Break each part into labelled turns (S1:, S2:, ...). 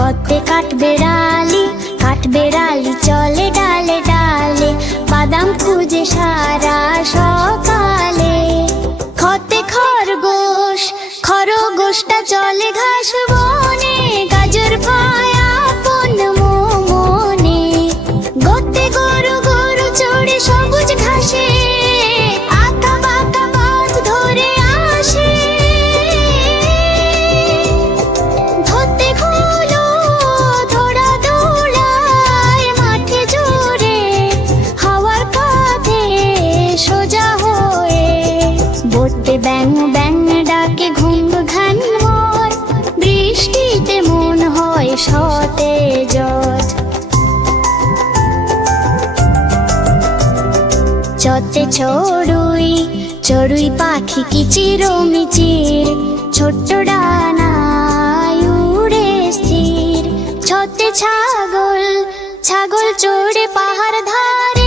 S1: পথে কাঠবেড়ালি কাঠ বেড়ালি চলে ডালে ডালে, বাদাম খুঁজে সারা সকালে। খতে খরগোশ, খরগোশটা চলে ঘাস বলতে ব্যাং ব্যাং ডাকে ঘুম ঘান ময়। বৃষ্টিতে মন হয় সতেজ চতে চড়ুই চড়ুই পাখি কিচির মিচির ছোট্ট ডানায় উড়ে স্থির। ছতে ছাগল ছাগল চড়ে পাহাড় ধারে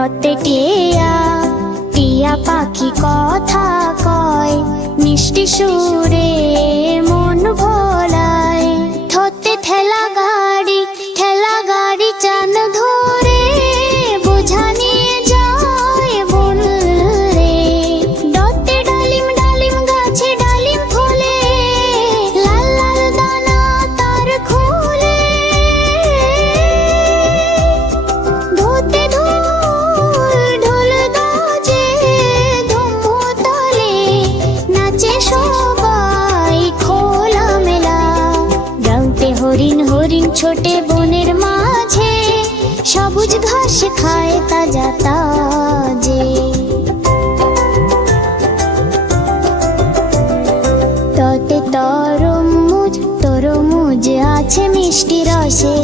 S1: রতে টিয়া টিয়া পাখি কথা কয়। মিষ্টি সুরে মন ভোলায় হরিণ হরিণ ছোটে বনের মাঝে, সবুজ ঘাস খায় তাজা তাজে। ততে তরমুজ তরমুজ আছে মিষ্টি রসে,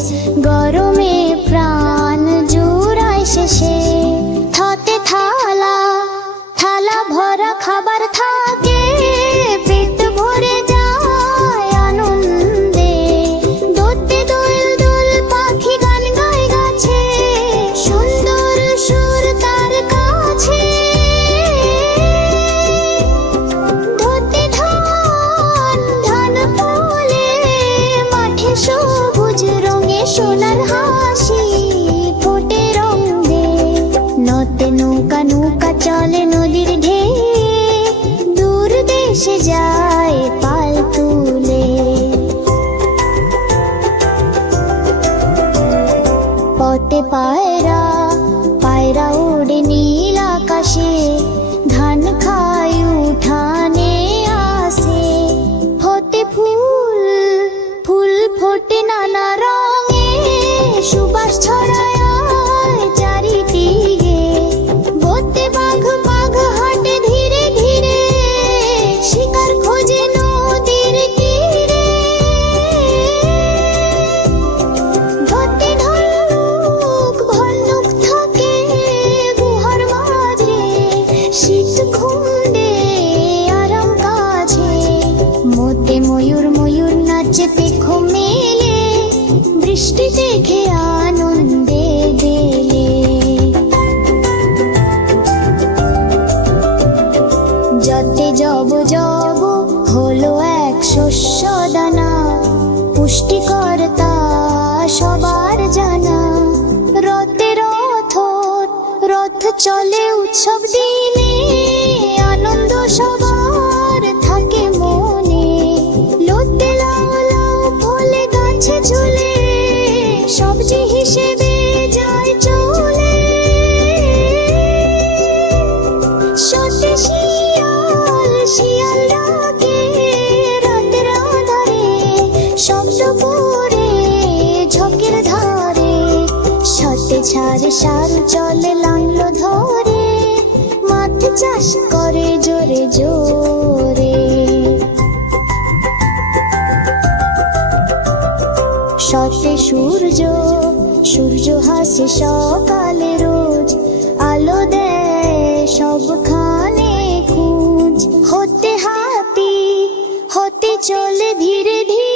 S1: গরমে প্রাণ। পথে পায়রা পায়রা উড়ে নীল আকাশে, ধান খায় উঠানে আসে। ফতে ফুল ফুল ফোটে নানা রঙে, সুবাস ছড়ায় মেলে বৃষ্টি দেখে আনন্দে দেলে যতে জব জব হলো এক শস্য দানা, পুষ্টিকর তা সবার জানা। রথে রথ রথ চলে উৎসব দিনে ছাড়ে সার চলে লাংলো ধরে, মাঠে চাষ করে জোরে জোরে। সতে সূর্য সূর্য হাসে সকালে রোজ, আলো দেয় সবখানে খুঁজ। হতে হাতি, হতে চলে ধীরে ধীরে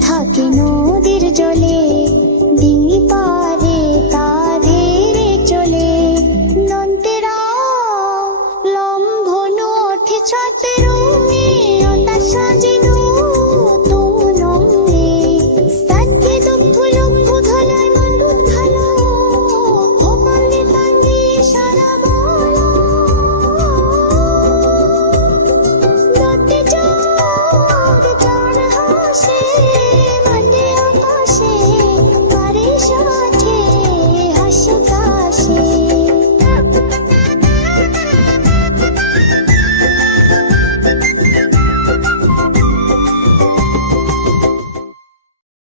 S1: talking.